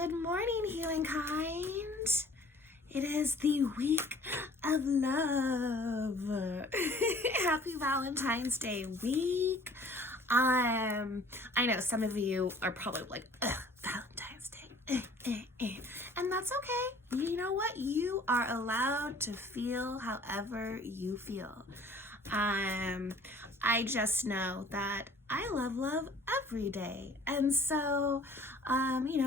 Good morning, healing kind. It is the week of love. Happy Valentine's Day week. I know some of you are probably like, Valentine's Day. And that's okay. You know what? You are allowed to feel however you feel. I just know that I love every day. And so,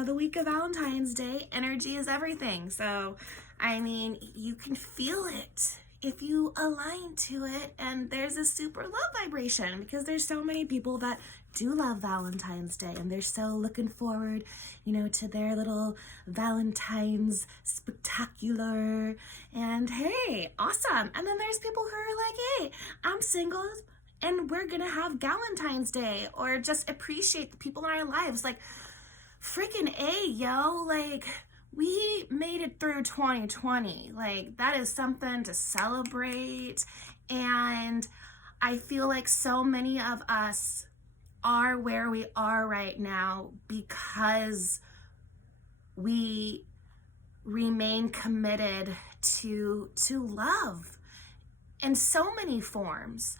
the week of Valentine's Day, energy is everything. So, you can feel it if you align to it. And there's a super love vibration because there's so many people that do love Valentine's Day and they're so looking forward, to their little Valentine's spectacular. And hey, awesome. And then there's people who are like, hey, I'm single and we're gonna have Galentine's Day, or just appreciate the people in our lives. Like, freaking A, yo, like, we made it through 2020. Like, that is something to celebrate. And I feel like so many of us are where we are right now because we remain committed to love in so many forms.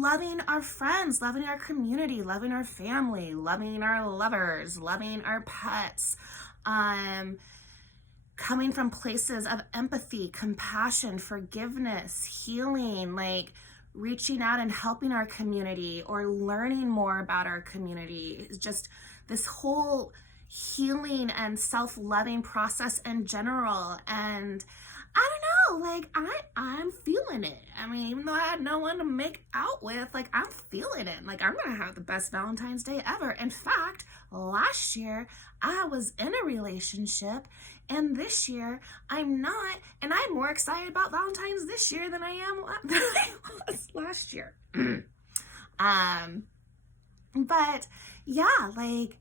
Loving our friends, loving our community, loving our family, loving our lovers, loving our pets, coming from places of empathy, compassion, forgiveness, healing, like reaching out and helping our community or learning more about our community. Just this whole healing and self-loving process in general. And I don't know, like, I'm feeling it. Even though I had no one to make out with, like, I'm feeling it. Like, I'm gonna have the best Valentine's Day ever. In fact, last year, I was in a relationship, and this year, I'm not, and I'm more excited about Valentine's this year than I was last year. But, yeah, like,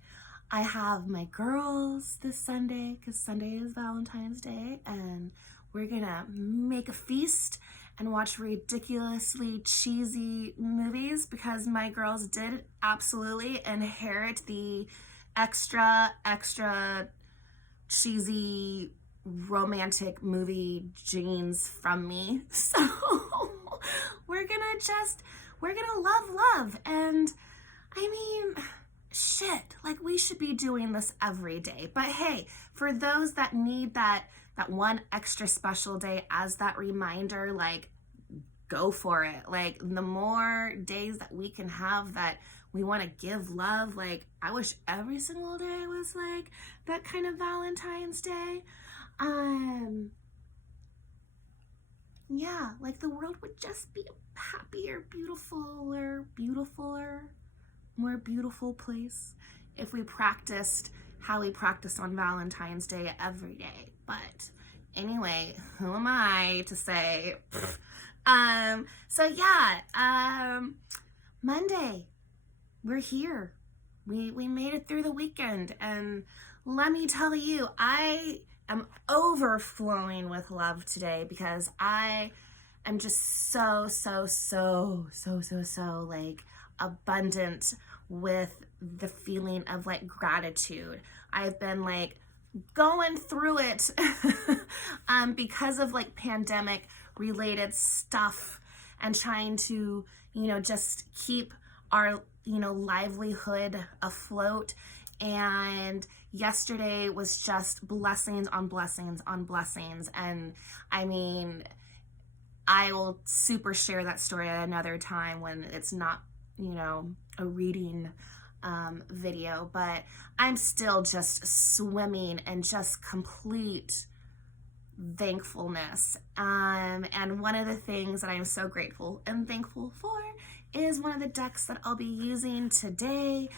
I have my girls this Sunday, because Sunday is Valentine's Day, and we're gonna make a feast and watch ridiculously cheesy movies because my girls did absolutely inherit the extra cheesy romantic movie genes from me. So we're gonna love. And shit, like, we should be doing this every day. But hey, for those that need that one extra special day as that reminder, like, go for it. Like, the more days that we can have that we want to give love, like, I wish every single day was like that kind of Valentine's Day. Yeah, like, the world would just be a happier, beautifuler, more beautiful place if we practiced how we practice on Valentine's Day every day. But anyway, who am I to say? Monday, we're here. We made it through the weekend, and let me tell you, I am overflowing with love today because I am just so like abundant with the feeling of like gratitude. I've been like going through it because of like pandemic related stuff and trying to, just keep our, livelihood afloat. And yesterday was just blessings on blessings on blessings. And I will super share that story at another time when it's not, a reading video, but I'm still just swimming in just complete thankfulness. And one of the things that I'm so grateful and thankful for is one of the decks that I'll be using today.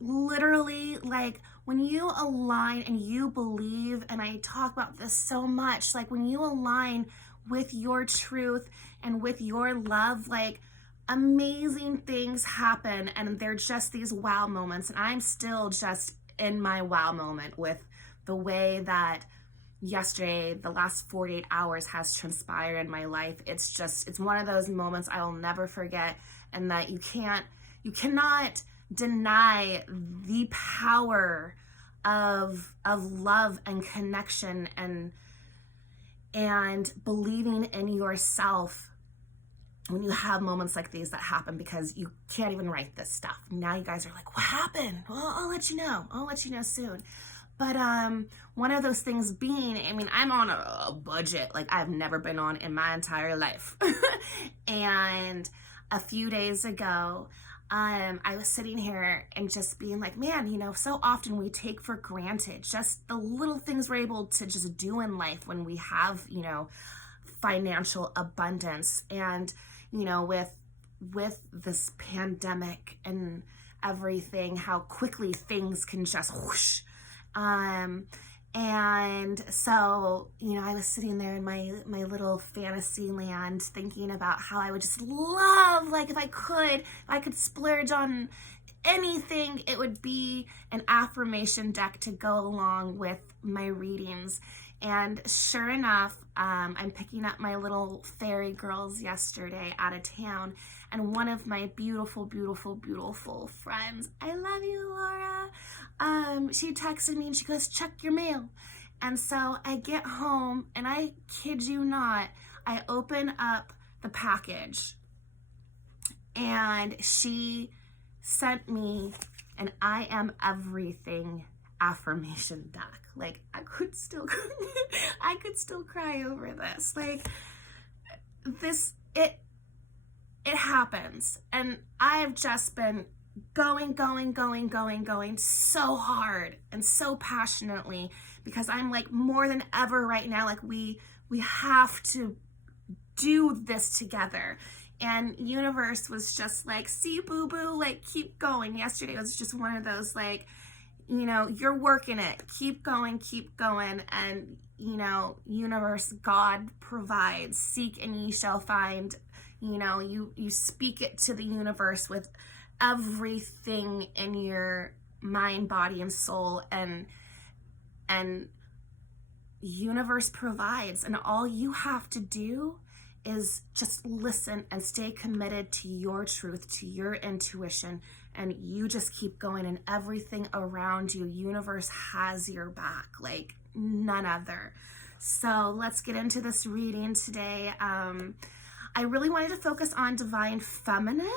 Literally, like, when you align and you believe, and I talk about this so much, like, when you align with your truth and with your love, like, amazing things happen, and they're just these wow moments. And I'm still just in my wow moment with the way that yesterday, the last 48 hours has transpired in my life. It's one of those moments I will never forget, and that you cannot deny the power of love and connection and believing in yourself when you have moments like these that happen, because you can't even write this stuff. Now you guys are like, what happened? Well, I'll let you know. I'll let you know soon. But one of those things being, I mean, I'm on a budget like I've never been on in my entire life. And a few days ago, I was sitting here and just being like, man, so often we take for granted just the little things we're able to just do in life when we have, financial abundance. And, with this pandemic and everything, how quickly things can just whoosh. And so, I was sitting there in my little fantasy land thinking about how I would just love, like, if I could splurge on anything, it would be an affirmation deck to go along with my readings. And sure enough, I'm picking up my little fairy girls yesterday out of town, and one of my beautiful, beautiful, beautiful friends, I love you, Laura, she texted me and she goes, check your mail. And so I get home, and I kid you not, I open up the package, and she sent me an I am everything affirmation deck. Like, I could still cry over this. Like, it happens. And I've just been going so hard and so passionately, because I'm like, more than ever right now, like we have to do this together. And universe was just like, see, boo boo, like, keep going. Yesterday was just one of those, like, you're working it, keep going. And, universe, God provides, seek and ye shall find. You speak it to the universe with everything in your mind, body, and soul, and universe provides. And all you have to do is just listen and stay committed to your truth, to your intuition, and you just keep going, and everything around you, universe has your back like none other. So let's get into this reading today. I really wanted to focus on divine feminine,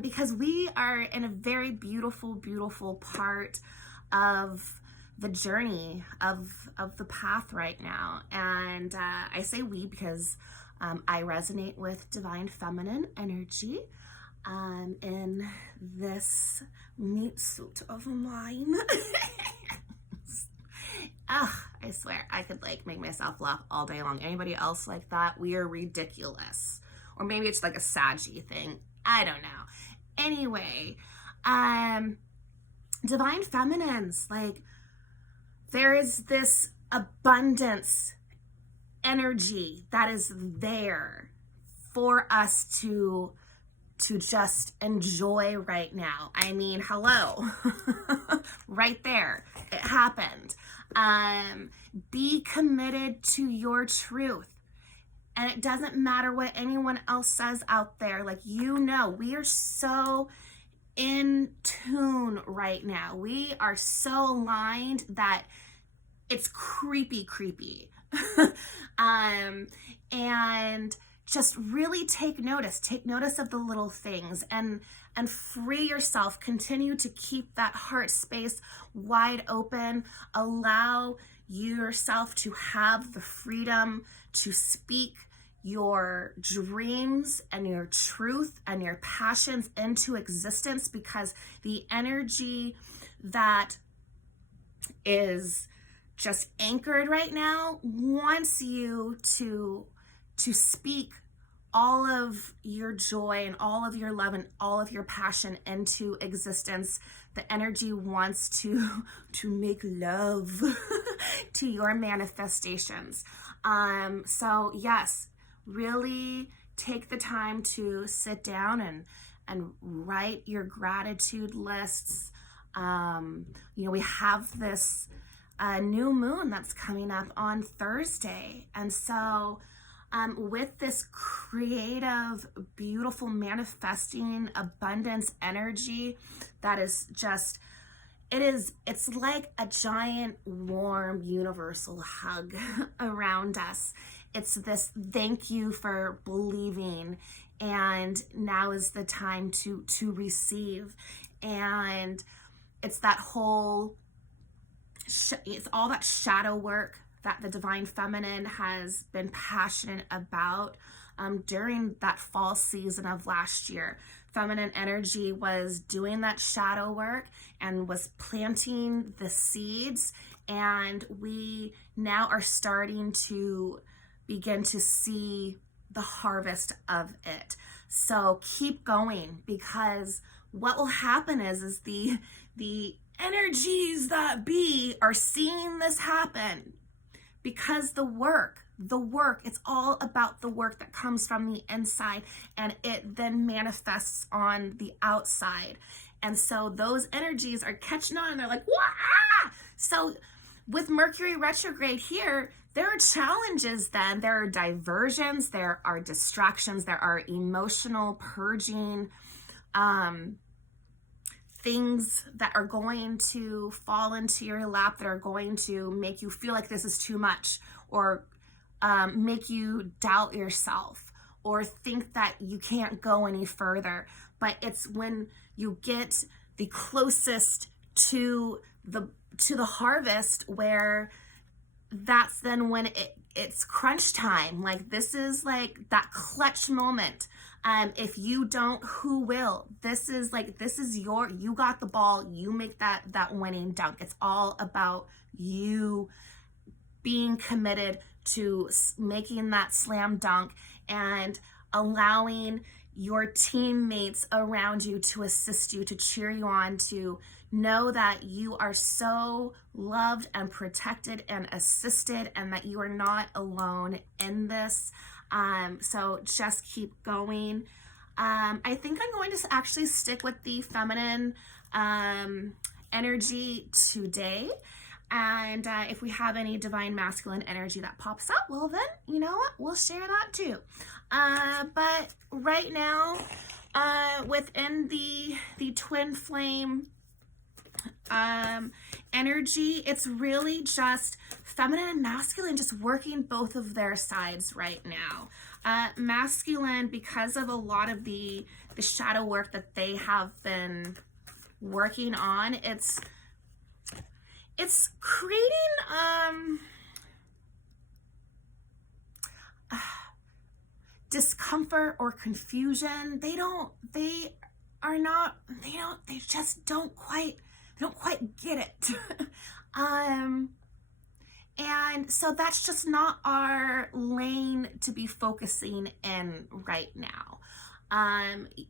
because we are in a very beautiful, beautiful part of the journey of the path right now. And I say we because I resonate with divine feminine energy in this meat suit of mine. I swear I could like make myself laugh all day long. Anybody else like that? We are ridiculous. Or maybe it's like a saggy thing. I don't know. Anyway, divine feminines, like, there is this abundance energy that is there for us to just enjoy right now. I mean, hello. Right there. It happened. Be committed to your truth. And it doesn't matter what anyone else says out there. Like, we are so in tune right now. We are so aligned that it's creepy. And just really take notice of the little things, and free yourself. Continue to keep that heart space wide open. Allow yourself to have the freedom to speak your dreams and your truth and your passions into existence, because the energy that is just anchored right now wants you to speak all of your joy and all of your love and all of your passion into existence. The energy wants to make love to your manifestations. So yes, really take the time to sit down and write your gratitude lists. We have this new moon that's coming up on Thursday. And so with this creative, beautiful, manifesting abundance energy that is just, it's like a giant, warm, universal hug around us. It's this thank you for believing, and now is the time to receive. And it's that whole, it's all that shadow work that the divine feminine has been passionate about during that fall season of last year. Feminine energy was doing that shadow work and was planting the seeds, and we now are starting to begin to see the harvest of it. So keep going, because what will happen is the energies that be are seeing this happen, because the work, it's all about the work that comes from the inside, and it then manifests on the outside. And so those energies are catching on, and they're like, wah! So with Mercury retrograde here, there are challenges then. There are diversions, there are distractions, there are emotional purging, things that are going to fall into your lap, that are going to make you feel like this is too much, or make you doubt yourself, or think that you can't go any further. But it's when you get the closest to the harvest, where that's then when it's crunch time. Like, this is like that clutch moment. If you don't, who will? This is you got the ball, you make that winning dunk. It's all about you being committed to making that slam dunk, and allowing your teammates around you to assist you, to cheer you on, to know that you are so loved and protected and assisted, and that you are not alone in this. So just keep going. I think I'm going to actually stick with the feminine energy today. And if we have any divine masculine energy that pops up, well then, you know what, we'll share that too. But right now, within the twin flame energy, it's really just feminine and masculine just working both of their sides right now. Masculine, because of a lot of the shadow work that they have been working on, it's creating discomfort or confusion. They just don't quite get it. And so that's just not our lane to be focusing in right now.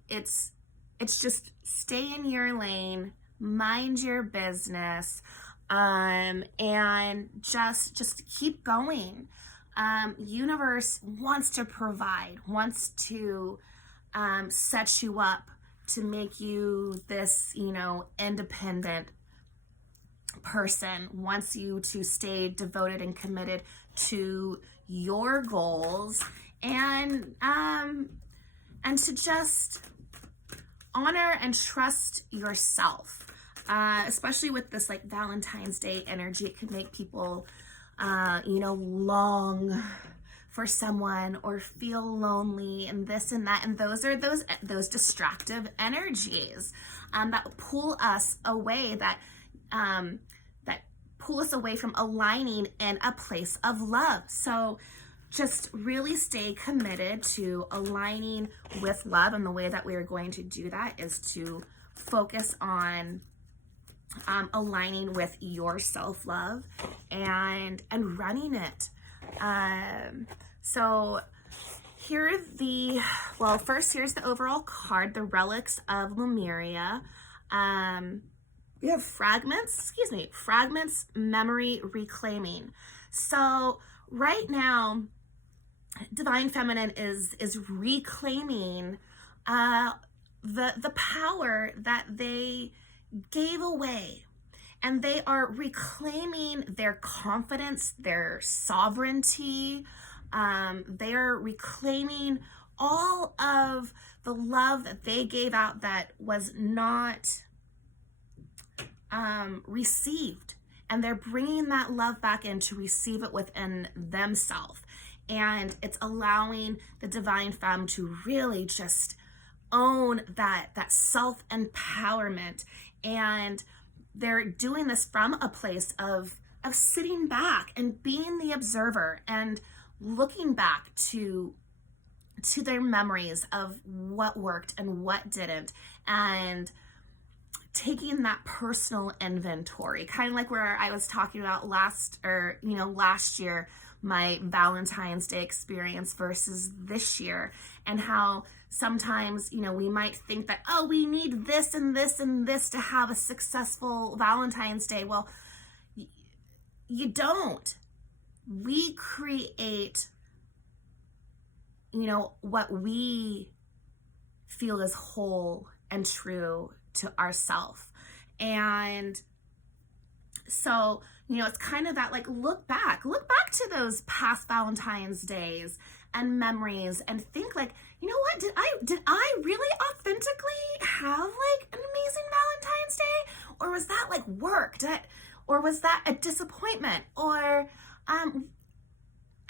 It's just stay in your lane, mind your business, and just keep going. Universe wants to provide, wants to set you up to make you this, independent person, wants you to stay devoted and committed to your goals, and to just honor and trust yourself. Especially with this like Valentine's Day energy, it can make people long for someone, or feel lonely, and this and that, and those are those distractive energies that pull us away, that pull us away from aligning in a place of love. So just really stay committed to aligning with love, and the way that we are going to do that is to focus on aligning with your self-love and running it. So here's here's the overall card, the relics of Lemuria. We have fragments, memory reclaiming. So right now, divine feminine is reclaiming the power that they gave away, and they are reclaiming their confidence, their sovereignty, They're reclaiming all of the love that they gave out that was not received. And they're bringing that love back in to receive it within themselves. And it's allowing the divine femme to really just own that self-empowerment. And they're doing this from a place of sitting back and being the observer and looking back to their memories of what worked and what didn't, and taking that personal inventory, kind of like where I was talking about last year, my Valentine's Day experience versus this year, and how sometimes, we might think that, oh, we need this and this and this to have a successful Valentine's Day. Well, you don't. We create, what we feel is whole and true to ourselves. And so, it's kind of that, like, look back to those past Valentine's days and memories and think, like, what, did I really authentically have like an amazing Valentine's Day? Or was that like work? Or was that a disappointment? Or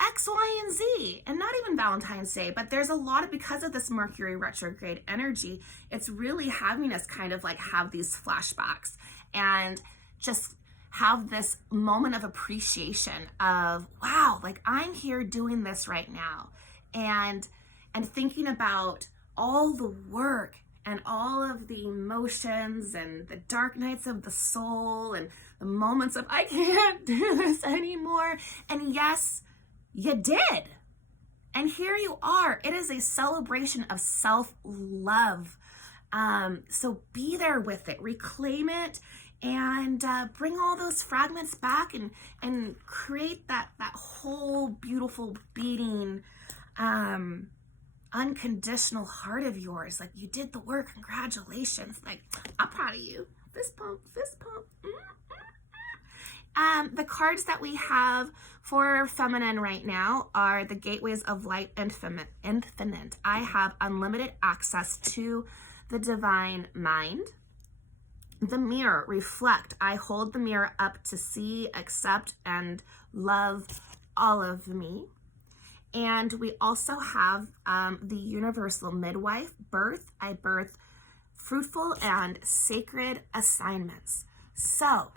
X, Y, and Z, and not even Valentine's Day, but there's a lot of, because of this Mercury retrograde energy, it's really having us kind of like have these flashbacks and just have this moment of appreciation of, wow, like I'm here doing this right now. And thinking about all the work and all of the emotions and the dark nights of the soul and the moments of, I can't do this anymore. And yes, you did. And here you are. It is a celebration of self-love. So be there with it, reclaim it, and bring all those fragments back and create that whole beautiful beating, unconditional heart of yours. Like, you did the work. Congratulations. Like, I'm proud of you. Fist pump, fist pump. The cards that we have for feminine right now are the Gateways of Light Infinite. I have unlimited access to the divine mind. The Mirror, reflect. I hold the mirror up to see, accept, and love all of me. And we also have the Universal Midwife, birth. I birth fruitful and sacred assignments. So,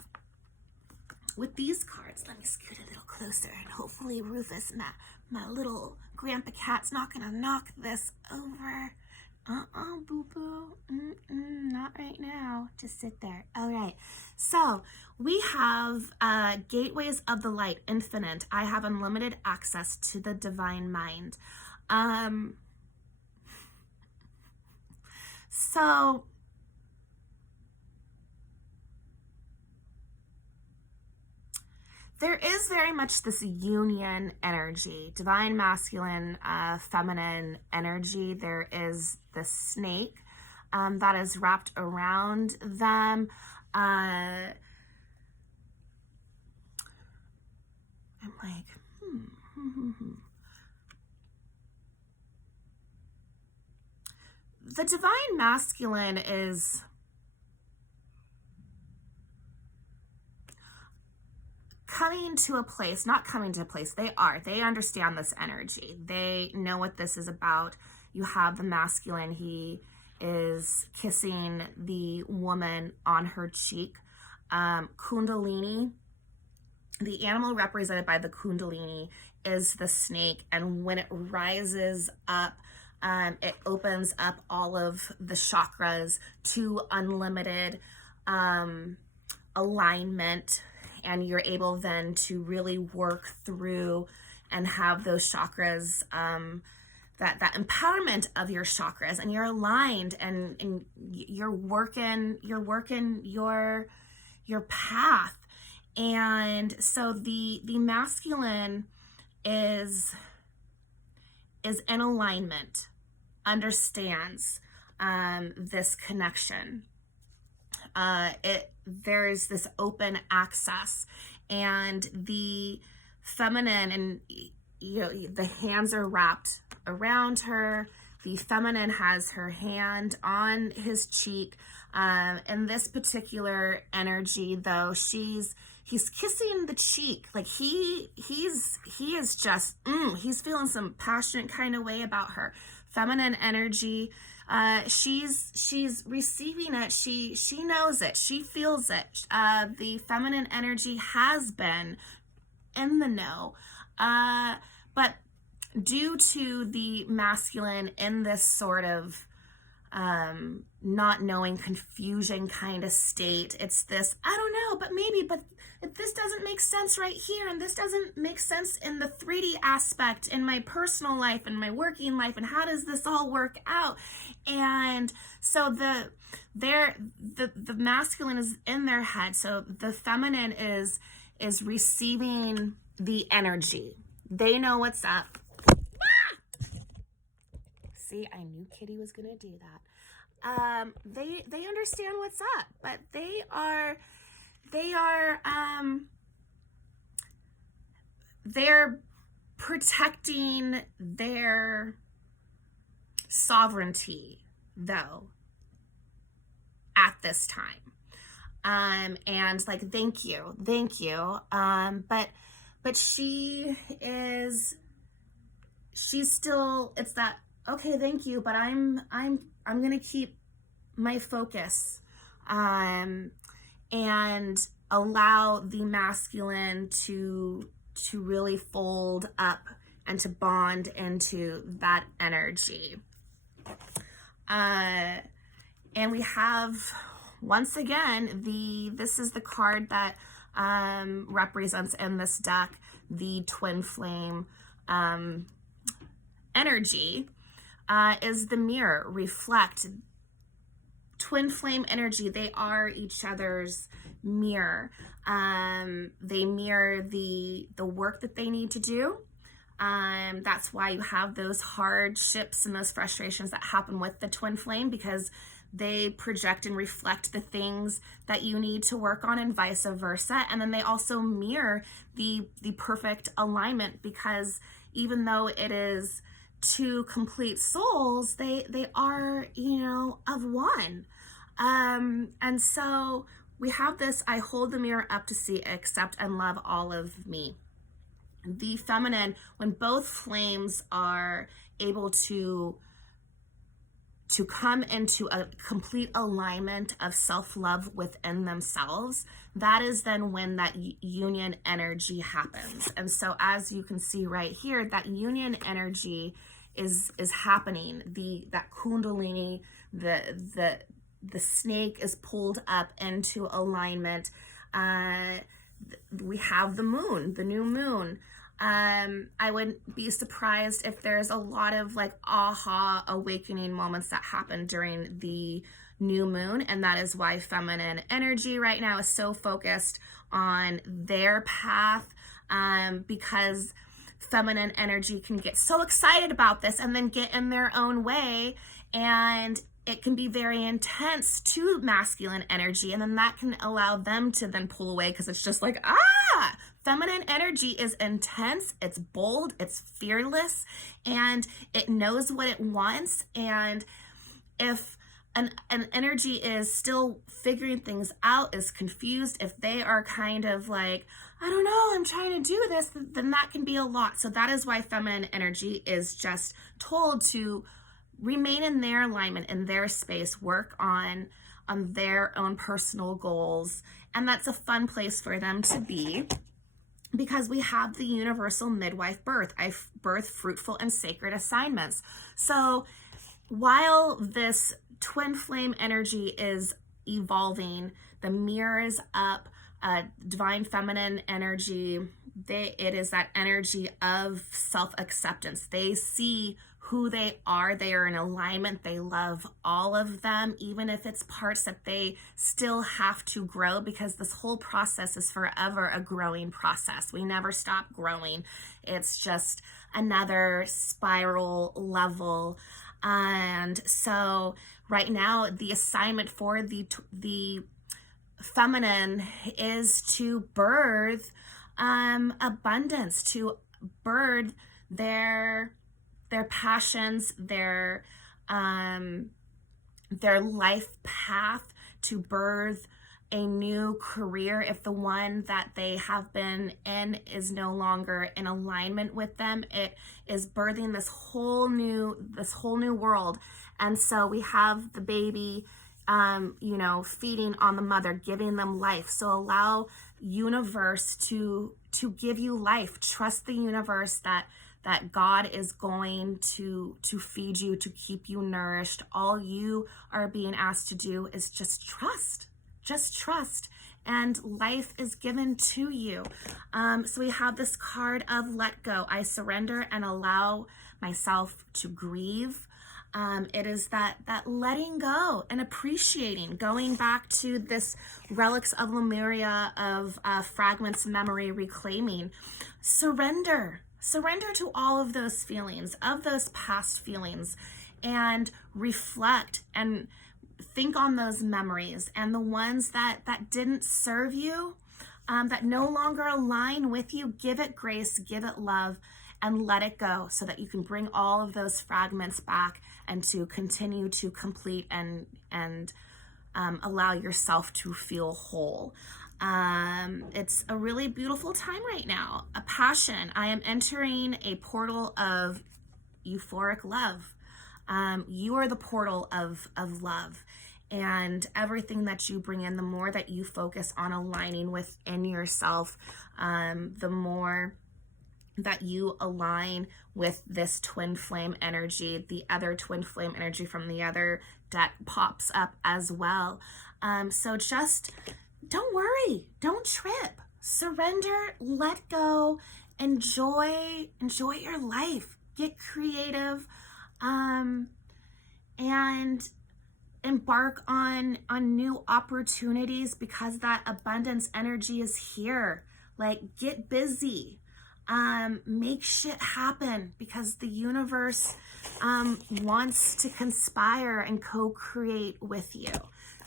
with these cards, let me scoot a little closer, and hopefully Rufus, my little grandpa cat's not gonna knock this over. Boo-boo. Not right now. Just sit there. All right. So we have Gateways of the Light Infinite. I have unlimited access to the divine mind. So there is very much this union energy, divine masculine, feminine energy. There is the snake that is wrapped around them. I'm like, The divine masculine is not coming to a place, they understand this energy. They know what this is about. You have the masculine, he is kissing the woman on her cheek. Kundalini, the animal represented by the Kundalini is the snake, and when it rises up, it opens up all of the chakras to unlimited alignment, and you're able then to really work through and have those chakras, that empowerment of your chakras, and you're aligned, and you're working your path. And so the masculine is in alignment, understands this connection. There's this open access, and the feminine, and the hands are wrapped around her. The feminine has her hand on his cheek. In this particular energy, though, he's kissing the cheek. Like he is just, he's feeling some passionate kind of way about her. Feminine energy, she's receiving it. She knows it. She feels it. The feminine energy has been in the know. But due to the masculine in this sort of not knowing, confusion kind of state, it's this, I don't know, but maybe, but this doesn't make sense right here, and this doesn't make sense in the 3D aspect in my personal life and my working life, and how does this all work out? And so the masculine is in their head, so the feminine is receiving the energy. They know what's up. See, I knew Kitty was gonna do that. They understand what's up, but they're protecting their sovereignty, though, at this time. And like, thank you. But she's still, it's that, okay, thank you, but I'm gonna keep my focus, and allow the masculine to really fold up and to bond into that energy. And we have, once again, this is the card that represents in this deck the twin flame energy, is the mirror. Reflect. Twin flame energy, they are each other's mirror. They mirror the work that they need to do. That's why you have those hardships and those frustrations that happen with the twin flame, because they project and reflect the things that you need to work on, and vice versa. And then they also mirror the perfect alignment, because even though it is two complete souls, they are, of one. And so we have this, I hold the mirror up to see, accept, and love all of me. The feminine, when both flames are able to come into a complete alignment of self-love within themselves, that is then when that union energy happens. And so as you can see right here, that union energy is happening. That kundalini, the snake is pulled up into alignment. We have the moon, the new moon. I wouldn't be surprised if there's a lot of like aha awakening moments that happen during the new moon, and that is why feminine energy right now is so focused on their path, because feminine energy can get so excited about this and then get in their own way, and it can be very intense to masculine energy, and then that can allow them to then pull away, because it's just like, feminine energy is intense, it's bold, it's fearless, and it knows what it wants. And if an energy is still figuring things out, is confused, if they are kind of like, I don't know, I'm trying to do this, then that can be a lot. So that is why feminine energy is just told to remain in their alignment, in their space, work on their own personal goals. And that's a fun place for them to be, because we have the universal midwife birth. I birth fruitful and sacred assignments. So while this twin flame energy is evolving, the mirror is up, divine feminine energy, it is that energy of self-acceptance. They see who they are in alignment, they love all of them, even if it's parts that they still have to grow, because this whole process is forever a growing process. We never stop growing. It's just another spiral level. And so right now, the assignment for the feminine is to birth abundance, to birth their passions, their life path, to birth a new career if the one that they have been in is no longer in alignment with them. It is birthing this whole new world. And so we have the baby, feeding on the mother, giving them life. So allow universe to give you life. Trust the universe that God is going to feed you, to keep you nourished. All you are being asked to do is just trust. Just trust, and life is given to you. So we have this card of let go. I surrender and allow myself to grieve. It is that letting go and appreciating, going back to this relics of Lemuria, of fragments, memory, reclaiming. Surrender to all of those feelings, of those past feelings, and reflect and think on those memories and the ones that didn't serve you, that no longer align with you. Give it grace, give it love, and let it go, so that you can bring all of those fragments back and to continue to complete and allow yourself to feel whole. It's a really beautiful time right now. A passion. I am entering a portal of euphoric love. You are the portal of love, and everything that you bring in, the more that you focus on aligning within yourself, the more that you align with this twin flame energy. The other twin flame energy from the other deck pops up as well. So just don't worry, don't trip, surrender, let go, enjoy your life, get creative, and embark on new opportunities, because that abundance energy is here. Like, get busy, make shit happen, because the universe wants to conspire and co-create with you.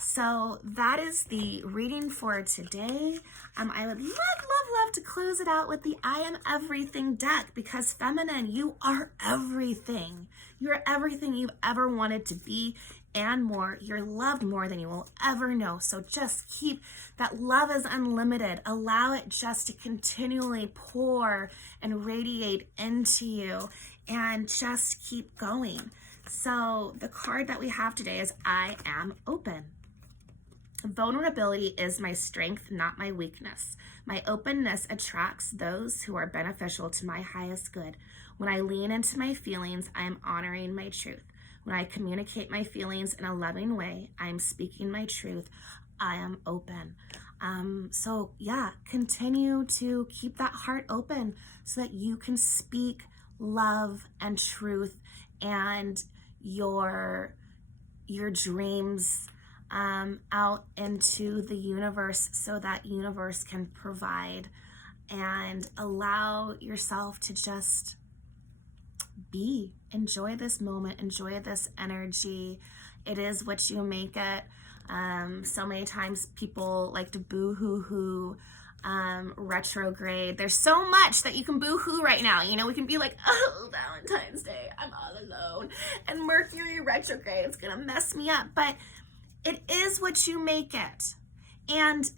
So that is the reading for today. I would love to close it out with the I Am Everything deck, because feminine, you are everything. You're everything you've ever wanted to be and more. You're loved more than you will ever know. So just keep that love is unlimited. Allow it just to continually pour and radiate into you, and just keep going. So the card that we have today is I Am Open. Vulnerability is my strength, not my weakness. My openness attracts those who are beneficial to my highest good. When I lean into my feelings, I am honoring my truth. When I communicate my feelings in a loving way, I am speaking my truth. I am open. So yeah, continue to keep that heart open so that you can speak love and truth and your dreams out into the universe, so that universe can provide, and allow yourself to just be. Enjoy this moment, enjoy this energy. It is what you make it. So many times people like to boo-hoo-hoo retrograde. There's so much that you can boo-hoo right now. We can be like, oh, Valentine's Day, I'm all alone, and Mercury retrograde, it's gonna mess me up. But it is what you make it. And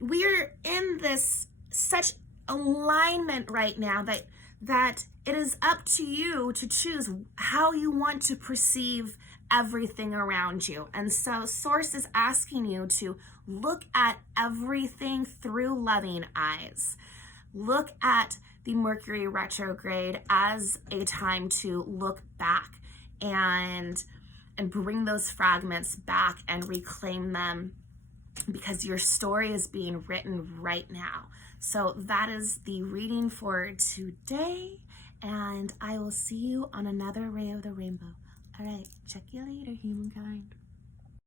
we're in this such alignment right now that it is up to you to choose how you want to perceive everything around you. And so Source is asking you to look at everything through loving eyes. Look at the Mercury retrograde as a time to look back and bring those fragments back and reclaim them, because your story is being written right now. So that is the reading for today, and I will see you on another Ray of the Rainbow. All right, check you later, humankind.